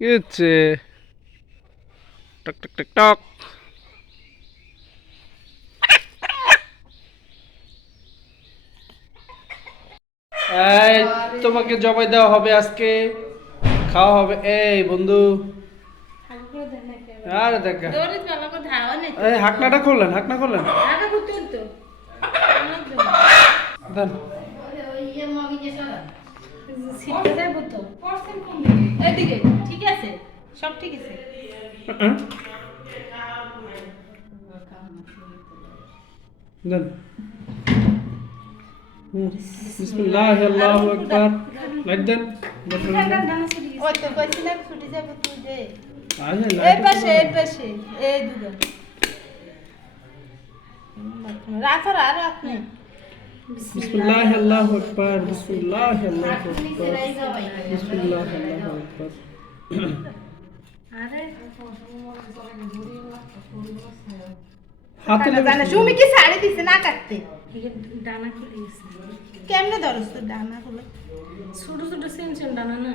কি টক টক টক টক। তোমাকে জবাই দেওয়া হবে আজকে। খাওয়া হবে। এই, বন্ধু। আরে দেখা। এই, হাকনাটা খুললেন, হাকনা খুললেন। দেন। সব ঠিক আছে দেন বিসমিল্লাহ আল্লাহু আকবার লাইট দেন ওই তো কইছিলাম ছুটি যাবো তুই যে আরে এই লাইট পাশে এই পাশে এই দুটো রাখো আর আপনি বিসমিল্লাহ আল্লাহু আকবার বিসমিল্লাহ আল্লাহু আকবার বিসমিল্লাহ আল্লাহু আকবার আরে হাতে জানা তুমি কি শাড়ি দিছে? না কাটতে। ডানা খুলে গেছে। কেমনে ধরস তো ডানা হলো ছোট ছোট সেনছেন ডানা না।